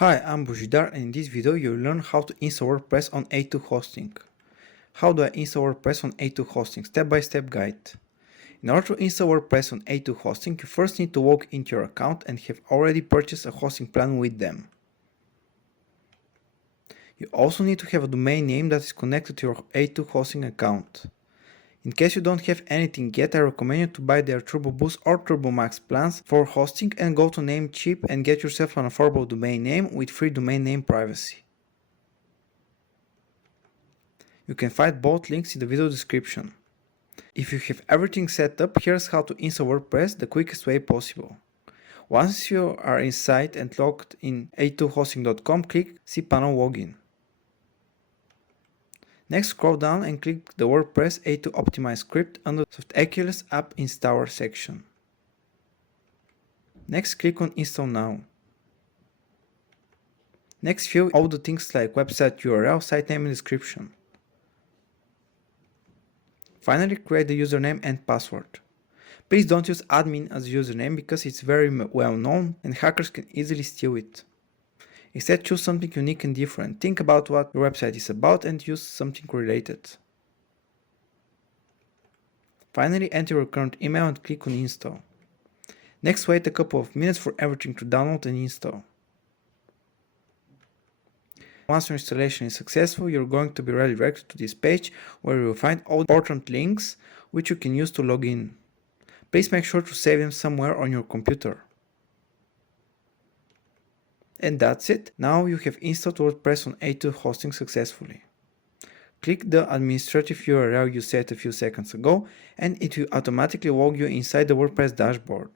Hi, I'm Bujidar, and in this video you'll learn how to install WordPress on A2 hosting. How do I install WordPress on A2 hosting? Step-by-step guide. In order to install WordPress on A2 hosting, you first need to log into your account and have already purchased a hosting plan with them. You also need to have a domain name that is connected to your A2 hosting account. In case you don't have anything yet, I recommend you to buy their Turbo Boost or Turbo Max plans for hosting and go to Namecheap and get yourself an affordable domain name with free domain name privacy. You can find both links in the video description. If you have everything set up, here's how to install WordPress the quickest way possible. Once you are inside and logged in a2hosting.com, click cPanel Login. Next, scroll down and click the WordPress A2 Optimize script under the Acculous App Installer section. Next, click on Install Now. Next, fill all the things like website URL, site name and description. Finally, create the username and password. Please don't use admin as a username because it's very well known and hackers can easily steal it. Instead, choose something unique and different. Think about what your website is about and use something related. Finally, enter your current email and click on Install. Next, wait a couple of minutes for everything to download and install. Once your installation is successful, you're going to be redirected to this page where you will find all the important links which you can use to log in. Please make sure to save them somewhere on your computer. And that's it. Now you have installed WordPress on A2 hosting successfully. Click the administrative URL you set a few seconds ago and it will automatically log you inside the WordPress dashboard.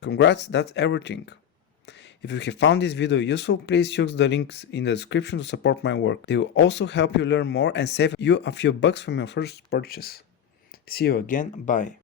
Congrats, that's everything. If you have found this video useful, please use the links in the description to support my work. They will also help you learn more and save you a few bucks from your first purchase. See you again, bye.